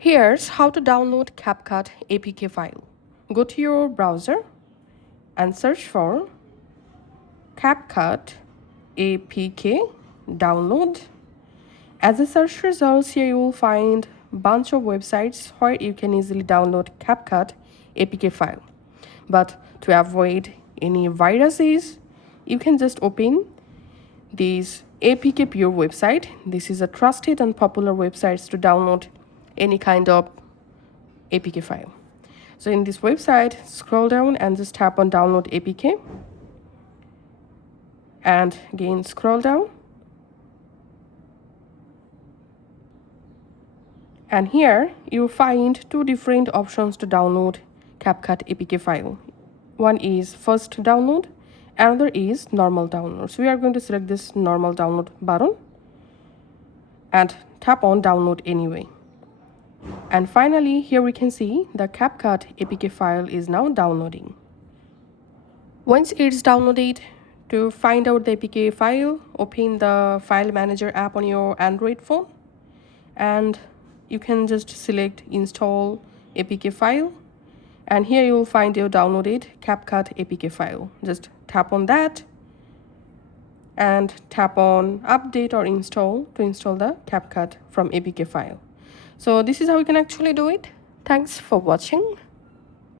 Here's how to download CapCut APK file. Go to your browser and search for CapCut APK download. As a search results, here you will find a bunch of websites where you can easily download CapCut APK file. But to avoid any viruses, you can just open this APK Pure website. This is a trusted and popular website to download any kind of APK file. So in this website, scroll down and just tap on download APK, and again scroll down, and here you find two different options to download CapCut APK file. One is first download, another is normal download. So we are going to select this normal download button and tap on download anyway. And finally, here we can see the CapCut APK file is now downloading. Once it's downloaded, to find out the APK file, open the File Manager app on your Android phone, and you can just select Install APK file, and here you will find your downloaded CapCut APK file. Just tap on that and tap on Update or Install to install the CapCut from APK file. So this is how you can actually do it. Thanks for watching.